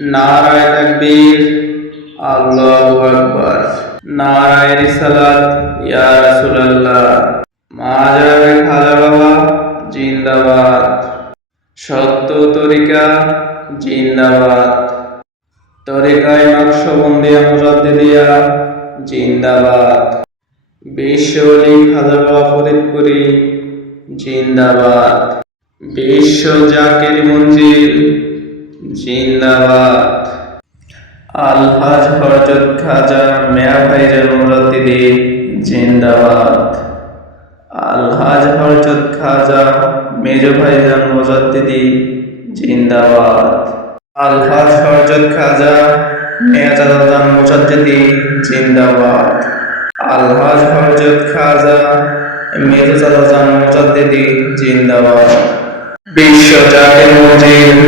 নারায় তাকবীর। আল্লাহু আকবার। নারায় রিসালাত, ইয়া রাসূলুল্লাহ। মাজারে খাজা বাবা জিন্দাবাদ। সত্য তরিকা, জিন্দাবাদ। তরিকায় নকশবন্দিয়া মুজাদ্দিদিয়া, জিন্দাবাদ। বিশ্বলি খাজা বাবা ফরিদপুরি, জিন্দাবাদ। বিশ্ব জাকির মঞ্জিল জিন্দাবাদ আলহাজ হরজত খাজা মেয়া ভাইজান মুরাদ্দিদি জিন্দাবাদ। আলহাজ হরজত খাজা মেজো ভাইজান মুজাদ্দিদি জিন্দাবাদ। আলহাজ হরজত খাজা মেয়াজাদান মুজাদ্দিদি জিন্দাবাদ। আলহাজ হরজত খাজা মেজো জাদাজান মুজাদ্দিদি জিন্দাবাদ। বিশ্ব জাতির জিন্দাবাদ